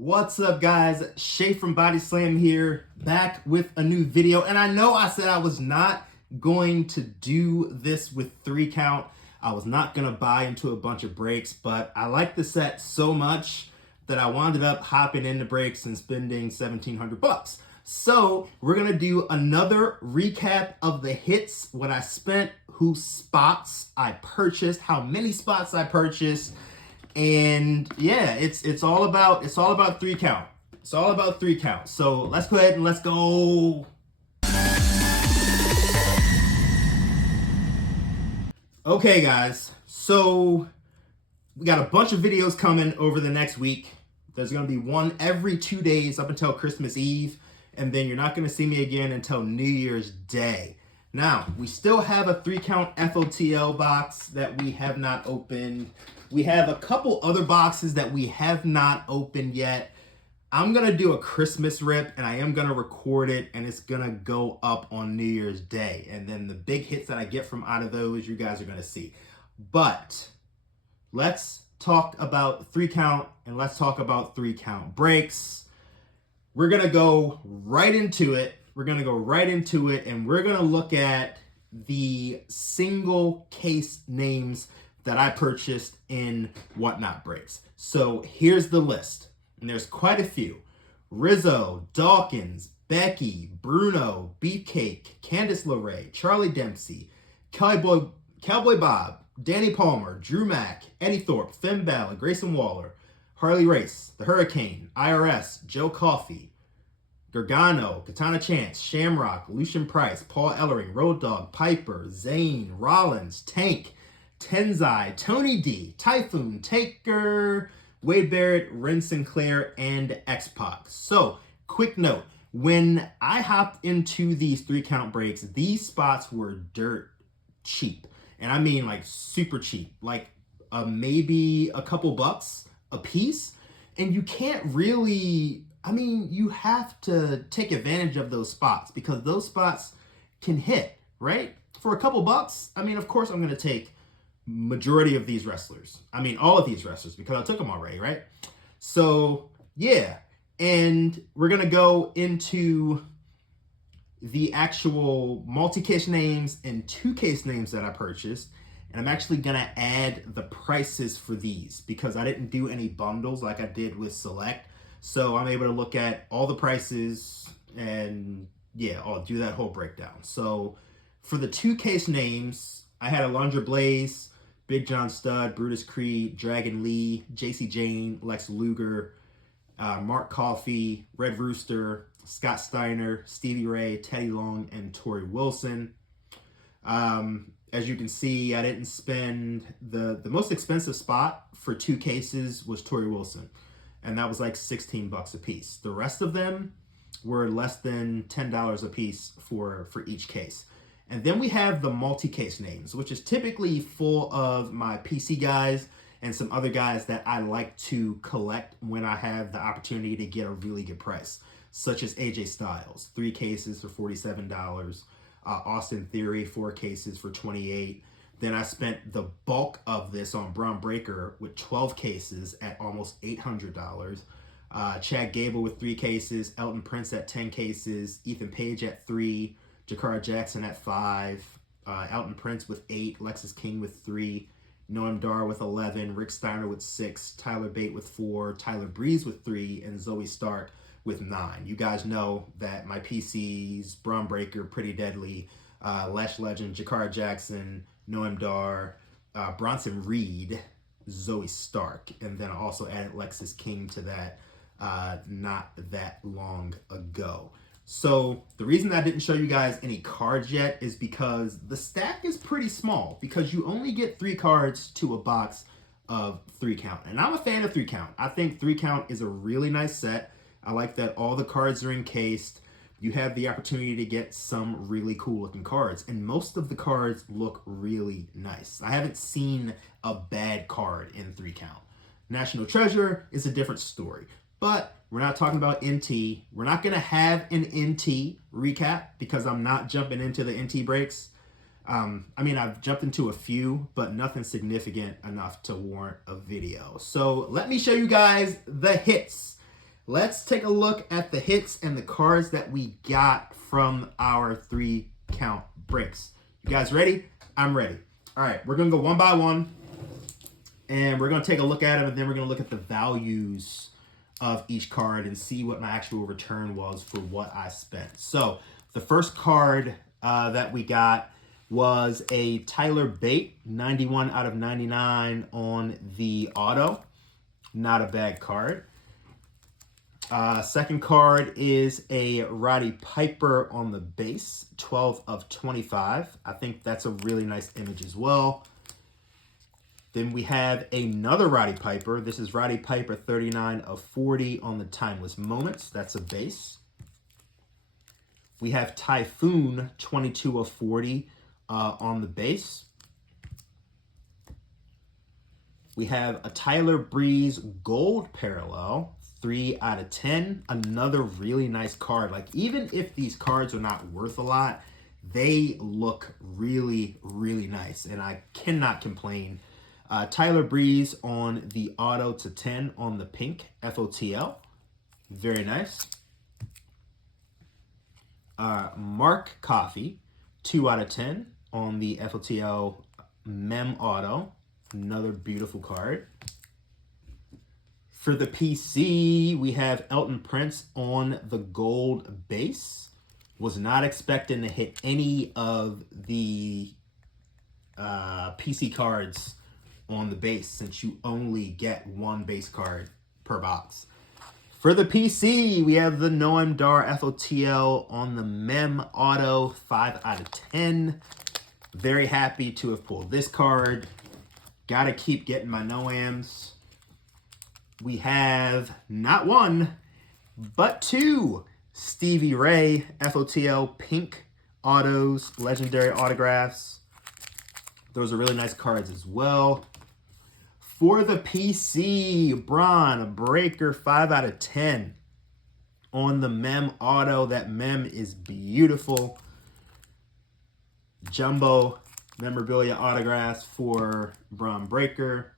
What's up, guys? Shay from Body Slam here, back with a new video. And I know I said I was not going to do this with 3 count. I was not going to buy into a bunch of breaks, but I like the set so much that I wound up hopping into breaks and spending $1,700. So we're going to do another recap of the hits, what I spent, whose spots I purchased, how many spots I purchased. And yeah, it's all about 3 count. It's all about 3 count. So let's go ahead and let's go. Okay, guys. So we got a bunch of videos coming over the next week. There's going to be one every 2 days up until Christmas Eve. And then you're not going to see me again until New Year's Day. Now, we still have a 3 count FOTL box that we have not opened. We have a couple other boxes that we have not opened yet. I'm going to do a Christmas rip, and I am going to record it, and it's going to go up on New Year's Day. And then the big hits that I get from out of those, you guys are going to see. But let's talk about 3 count, and let's talk about 3 count breaks. We're going to go right into it. And we're going to look at the single case names that I purchased in Whatnot Breaks. So here's the list, and there's quite a few. Rizzo, Dawkins, Becky, Bruno, Beefcake, Candice LeRae, Charlie Dempsey, Cowboy Bob, Danny Palmer, Drew Mack, Eddie Thorpe, Finn Balor, Grayson Waller, Harley Race, The Hurricane, IRS, Joe Coffey, Gargano, Katana Chance, Shamrock, Lucian Price, Paul Ellering, Road Dogg, Piper, Zane, Rollins, Tank, Tenzai, Tony D, Typhoon, Taker, Wade Barrett, Ren Sinclair, and X-Pac. So, quick note, when I hopped into these 3 count breaks, these spots were dirt cheap. And I mean like super cheap, like maybe a couple bucks a piece. And you can't really, you have to take advantage of those spots because those spots can hit, right? For a couple bucks, of course I'm going to take majority of these wrestlers. All of these wrestlers because I took them already, right? So, yeah. And we're going to go into the actual multi-case names and 2-case names that I purchased. And I'm actually going to add the prices for these because I didn't do any bundles like I did with Select. So I'm able to look at all the prices and yeah, I'll do that whole breakdown. So for the 2-case names, I had Alundra Blaze, Big John Studd, Brutus Creed, Dragon Lee, JC Jane, Lex Luger, Mark Coffey, Red Rooster, Scott Steiner, Stevie Ray, Teddy Long, and Tori Wilson. As you can see, I didn't spend the most expensive spot for 2 cases was Tori Wilson, and that was like $16 a piece. The rest of them were less than $10 a piece for each case. And then we have the multi-case names, which is typically full of my PC guys and some other guys that I like to collect when I have the opportunity to get a really good price, such as AJ Styles, 3 cases for $47, Austin Theory, 4 cases for $28. Then I spent the bulk of this on Braun Breaker with 12 cases at almost $800. Chad Gable with 3 cases, Elton Prince at 10 cases, Ethan Page at 3, Jakara Jackson at 5, Elton Prince with 8, Lexis King with 3, Noam Dar with 11, Rick Steiner with 6, Tyler Bate with 4, Tyler Breeze with 3, and Zoe Stark with 9. You guys know that my PCs, Braun Breaker, Pretty Deadly, Lash Legend, Jakara Jackson, Noam Dar, Bronson Reed, Zoe Stark, and then I also added Lexis King to that not that long ago. So the reason I didn't show you guys any cards yet is because the stack is pretty small because you only get 3 cards to a box of 3 count. And I'm a fan of 3 count. I think 3 count is a really nice set. I like that all the cards are encased. You have the opportunity to get some really cool looking cards. And most of the cards look really nice. I haven't seen a bad card in 3 count. National Treasure is a different story. But we're not talking about NT. We're not going to have an NT recap because I'm not jumping into the NT breaks. I've jumped into a few, but nothing significant enough to warrant a video. So let me show you guys the hits. let's take a look at the hits and the cards that we got from our 3 count breaks. You guys ready? I'm ready. All right, we're going to go one by one, and we're going to take a look at them, and then we're going to look at the values of each card and see what my actual return was for what I spent. So the first card that we got was a Tyler Bate, 91 out of 99 on the auto. Not a bad card. Second card is a Roddy Piper on the base, 12 of 25. I think that's a really nice image as well. Then we have another Roddy Piper. This is Roddy Piper, 39 of 40 on the Timeless Moments. That's a base. We have Typhoon, 22 of 40 on the base. We have a Tyler Breeze Gold Parallel, 3 out of 10. Another really nice card. Like, even if these cards are not worth a lot, they look really, really nice, and I cannot complain. Tyler Breeze on the auto to 10 on the pink FOTL. Very nice. Mark Coffey, 2 out of 10 on the FOTL Mem Auto. Another beautiful card. For the PC, we have Elton Prince on the gold base. Was not expecting to hit any of the PC cards on the base, since you only get one base card per box. For the PC, we have the Noam Dar FOTL on the Mem Auto, 5 out of 10. Very happy to have pulled this card. Gotta keep getting my Noams. We have not one, but 2 Stevie Ray FOTL pink autos, legendary autographs. Those are really nice cards as well. For the PC, Braun Breaker, 5 out of 10 on the Mem Auto. That Mem is beautiful. Jumbo memorabilia autographs for Braun Breaker.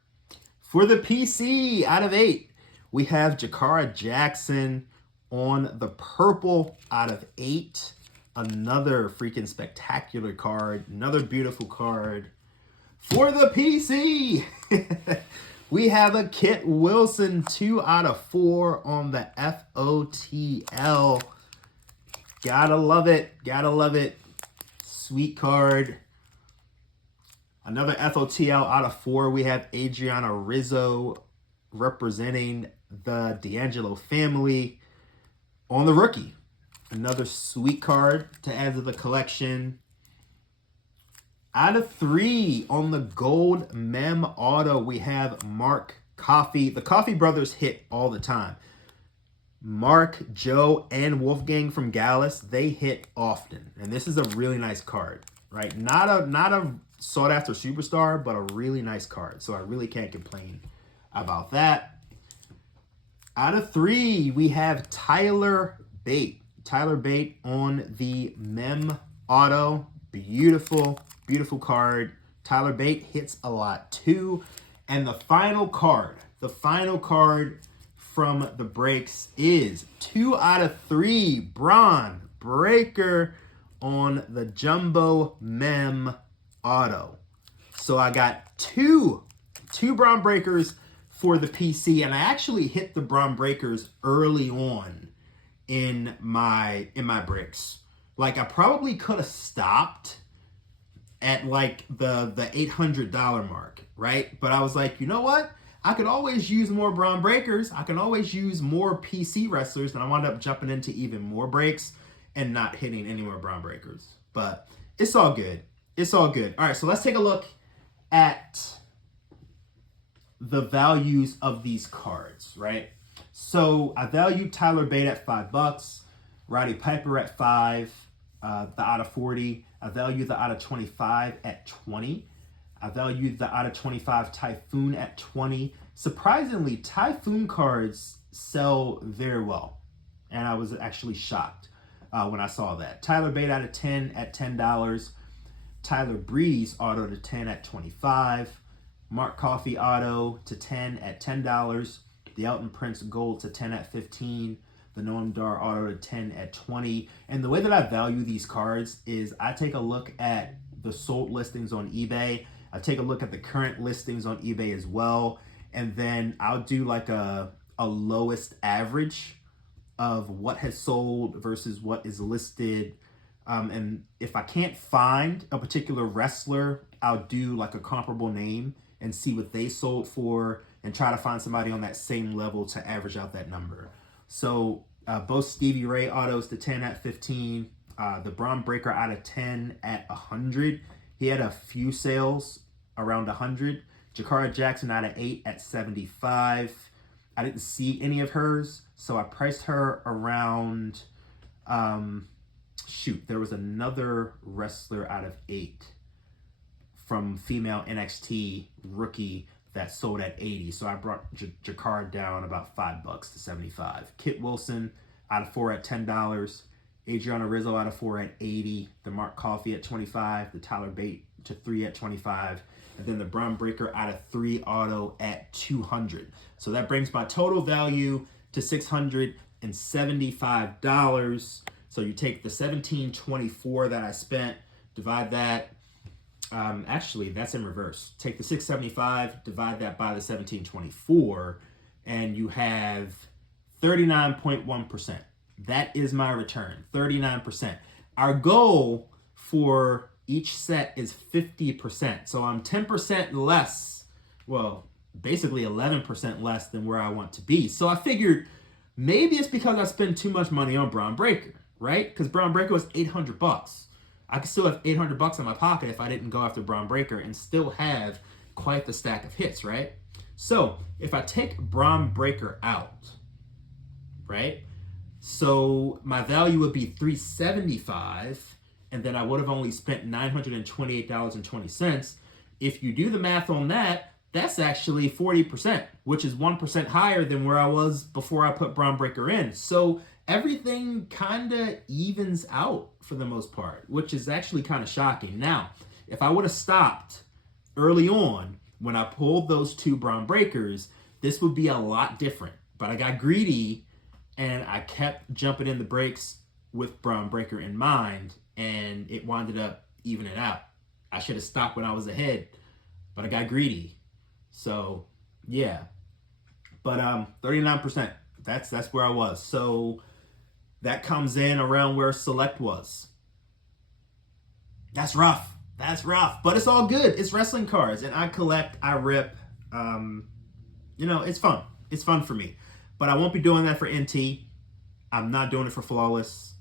For the PC, out of 8, we have Jakara Jackson on the purple out of 8. Another freaking spectacular card. Another beautiful card. For the PC, we have a Kit Wilson, 2 out of 4 on the FOTL. Gotta love it. Gotta love it. Sweet card. Another FOTL out of 4. We have Adriana Rizzo representing the D'Angelo family on the rookie. Another sweet card to add to the collection. Out of 3 on the gold Mem Auto, we have Mark Coffey. The Coffey brothers hit all the time. Mark, Joe, and Wolfgang from Gallus, they hit often. And this is a really nice card, right? Not a sought-after superstar, but a really nice card. So I really can't complain about that. Out of 3, we have Tyler Bate. Tyler Bate on the Mem Auto. Beautiful, beautiful card. Tyler Bate hits a lot too. And the final card from the breaks is 2 out of 3 Braun Breaker on the Jumbo Mem Auto. So I got two Braun Breakers for the PC, and I actually hit the Braun Breakers early on in my breaks. Like, I probably could have stopped at like the $800 mark, right? But I was like, you know what? I could always use more Braun Breakers. I can always use more PC wrestlers, and I wound up jumping into even more breaks and not hitting any more Braun Breakers. But it's all good. It's all good. All right, so let's take a look at the values of these cards, right? So I valued Tyler Bate at $5, Roddy Piper at 5, the out of 40. I valued the out of 25 at 20. I valued the out of 25 Typhoon at 20. Surprisingly, Typhoon cards sell very well, and I was actually shocked when I saw that. Tyler Bate out of 10 at $10. Tyler Breeze auto to 10 at $25. Mark Coffey auto to 10 at $10. the Elton Prince Gold to 10 at 15, the Noam Dar Auto to 10 at 20. And the way that I value these cards is I take a look at the sold listings on eBay. I take a look at the current listings on eBay as well. And then I'll do like a lowest average of what has sold versus what is listed. And if I can't find a particular wrestler, I'll do like a comparable name and see what they sold for and try to find somebody on that same level to average out that number. So both Stevie Ray autos to 10 at 15, the Braun Breaker out of 10 at 100. He had a few sales around 100. Jakara Jackson out of 8 at 75. I didn't see any of hers, so I priced her around, there was another wrestler out of 8 from female NXT rookie that sold at 80. So I brought Jakara down about $5 to 75. Kit Wilson out of 4 at $10. Adriana Rizzo out of 4 at 80. The Mark Coffey at 25. The Tyler Bate to 3 at 25. And then the Braun Breaker out of 3 auto at 200. So that brings my total value to $675. So you take the $1,724 that I spent, divide that. Actually, that's in reverse. Take the $675, divide that by the $1,724, and you have 39.1%. That is my return, 39%. Our goal for each set is 50%. So I'm 10% less, well, basically 11% less than where I want to be. So I figured maybe it's because I spend too much money on Braun Breaker, right? Because Braun Breaker was $800. I could still have $800 in my pocket if I didn't go after Braun Breaker and still have quite the stack of hits, right? So if I take Braun Breaker out, right? So my value would be $375, and then I would have only spent $928.20. If you do the math on that, that's actually 40%, which is 1% higher than where I was before I put Braun Breaker in. So everything kind of evens out for the most part, which is actually kind of shocking. Now, if I would have stopped early on when I pulled those 2 Braun Breakers, this would be a lot different. But I got greedy and I kept jumping in the breaks with Braun Breaker in mind, and it winded up evening out. I should have stopped when I was ahead, but I got greedy. So, yeah. But 39%, that's where I was. So that comes in around where Select was. That's rough. That's rough. But it's all good. It's wrestling cards. And I collect, I rip. It's fun. It's fun for me. But I won't be doing that for NT. I'm not doing it for Flawless.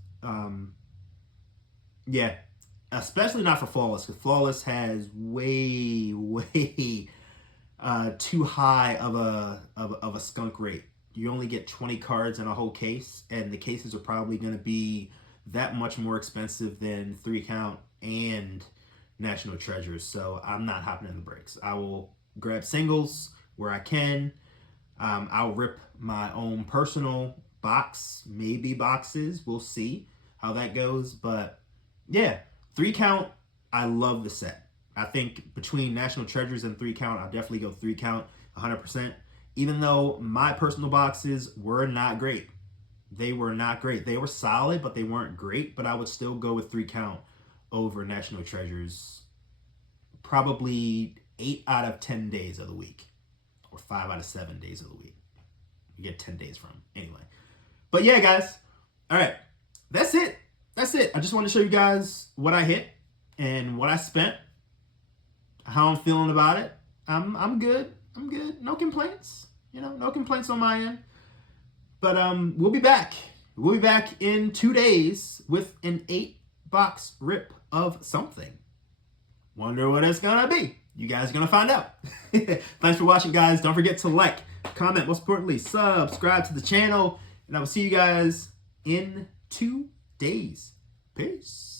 Yeah. Especially not for Flawless. Because Flawless has way too high of a skunk rate. You only get 20 cards in a whole case, and the cases are probably going to be that much more expensive than 3 Count and National Treasures. So I'm not hopping in the breaks. I will grab singles where I can. I'll rip my own personal box, maybe boxes. We'll see how that goes. But yeah, 3 Count, I love the set. I think between National Treasures and 3 Count, I'll definitely go 3 Count 100%. Even though my personal boxes were not great. They were not great. They were solid, but they weren't great. But I would still go with 3 Count over National Treasures probably 8 out of 10 days of the week. Or 5 out of 7 days of the week. You get 10 days from. Anyway. But yeah, guys. All right. That's it. That's it. I just want to show you guys what I hit and what I spent. How I'm feeling about it. I'm good. I'm good. No complaints. No complaints on my end. But we'll be back. We'll be back in 2 days with an 8-box rip of something. Wonder what it's gonna be. You guys are gonna find out. Thanks for watching, guys. Don't forget to like, comment, most importantly, subscribe to the channel. And I will see you guys in 2 days. Peace.